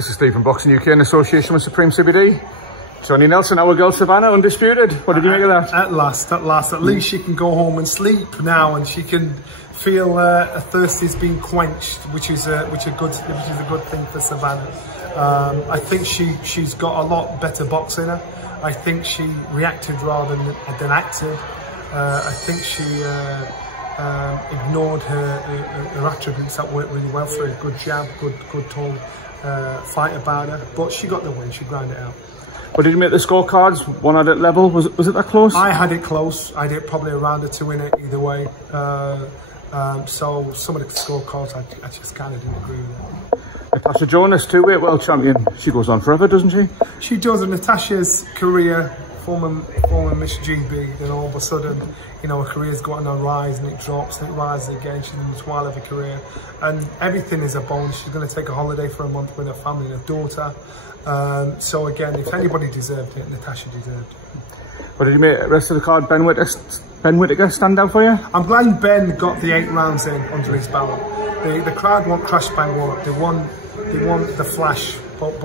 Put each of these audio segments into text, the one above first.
This is Steve from Boxing UK in association with Supreme CBD. Johnny Nelson, our girl Savannah, undisputed. What did you make of that? At last. At least she can go home and sleep now, and she can feel her thirst is being quenched, which is a good thing for Savannah. I think she's got a lot better box in her. I think she reacted rather than acted. I think she ignored her attributes that worked really well for her. Good jab, good tall fight about her, but she got the win. She ground it out. What did you make the scorecards? One at level? Was it that close? I had it close. I did probably a round or two in it either way. So some of the scorecards I just kind of didn't agree with. Natasha Jonas, two-weight world champion. She goes on forever, doesn't she? She does. And Natasha's career, former Miss GB, then all of a sudden, you know, her career's got on a rise and it drops and it rises again. She's in the twilight of her career, and everything is a bonus. She's going to take a holiday for a month with her family and her daughter. So again, if anybody deserved it, Natasha deserved it. What did you make the rest of the card? Benn Whittaker stand out for you? I'm glad Ben got the 8 rounds in under his belt. The crowd want crash bang walk. They want the flash, but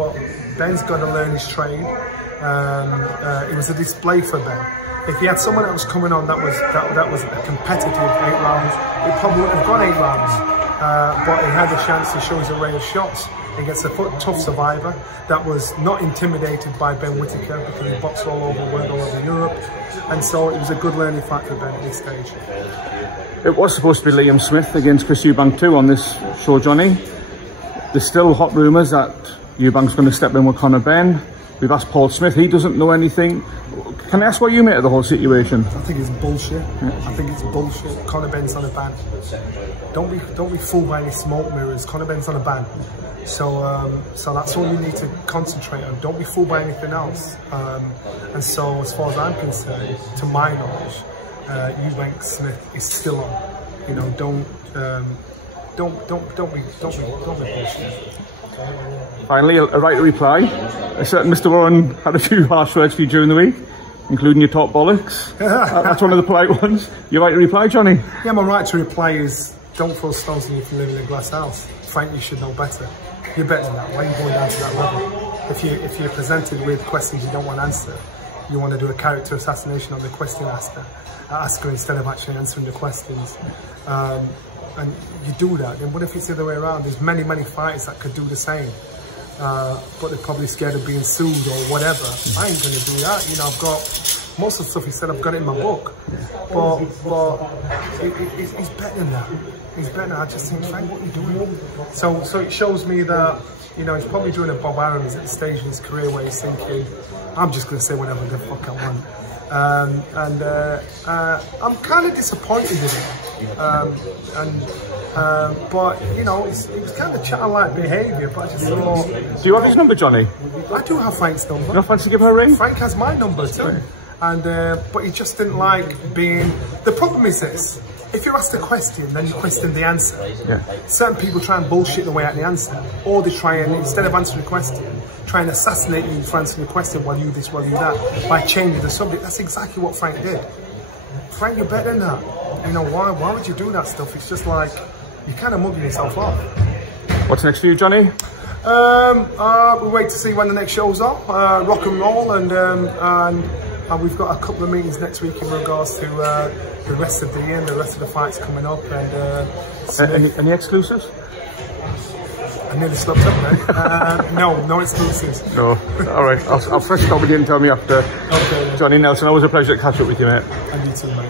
Ben's got to learn his trade. It was a display for Ben. If he had someone that was coming on that was a competitive 8 rounds, he probably wouldn't have gone 8 rounds. But he had a chance to show his array of shots against a tough survivor that was not intimidated by Benn Whittaker, because he boxed all over the world, all over Europe, and so it was a good learning fight for Ben at this stage. It was supposed to be Liam Smith against Chris Eubank too on this show, Johnny. There's still hot rumours that Eubank's going to step in with Conor Benn. We've asked Paul Smith, he doesn't know anything. Can I ask what you make of the whole situation? I think it's bullshit. I think it's bullshit. Conor Benn's on a ban. Don't be fooled by any smoke mirrors. Conor Benn's on a ban. So that's all you need to concentrate on. Don't be fooled by anything else. And so, as far as I'm concerned, to my knowledge, Eubank Smith is still on. You know, don't be bullshit. Finally, a right to reply. A certain Mr. Warren had a few harsh words for you during the week, including your top bollocks. That's one of the polite ones. Your right to reply, Johnny? Yeah, my right to reply is don't throw stones in if you live in a glass house. Frank, you should know better. You're better than that. Why are you going down to that level? If you're presented with questions you don't want to answer, you want to do a character assassination on the question asker instead of actually answering the questions. And you do that, then what if it's the other way around? There's many fighters that could do the same, but they're probably scared of being sued or whatever. I ain't gonna do that. You know, I've got most of the stuff he said, I've got it in my book, but he's better than that. He's better than that. I just think, Frank, what are you doing? So it shows me that, you know, he's probably doing a Bob Arons at the stage in his career where he's thinking, I'm just gonna say whatever the fuck I want. I'm kind of disappointed in it, but you know, it was kind of chatterlike behaviour. But I just thought, do you have his number, Johnny? I do have Frank's number. You don't fancy give her a ring? Frank has my number too, right. And but he just didn't like being. The problem is this: if you're asked a question, then you question the answer. Yeah. Certain people try and bullshit the way out the answer, or they try and, instead of answering the question, try and assassinate you for answering the question while you this, while you that, by changing the subject. That's exactly what Frank did. Frank, you're better than that. You know, why would you do that stuff? It's just like, you're kind of mugging yourself off. What's next for you, Johnny? We wait to see when the next show's on. Rock and roll, and we've got a couple of meetings next week in regards to the rest of the year and the rest of the fights coming up. And any exclusives? I nearly slipped up then. No exclusives. No. All right. I'll fresh it up with you and tell me after. Okay. Johnny Nelson, always a pleasure to catch up with you, mate. And you too, mate.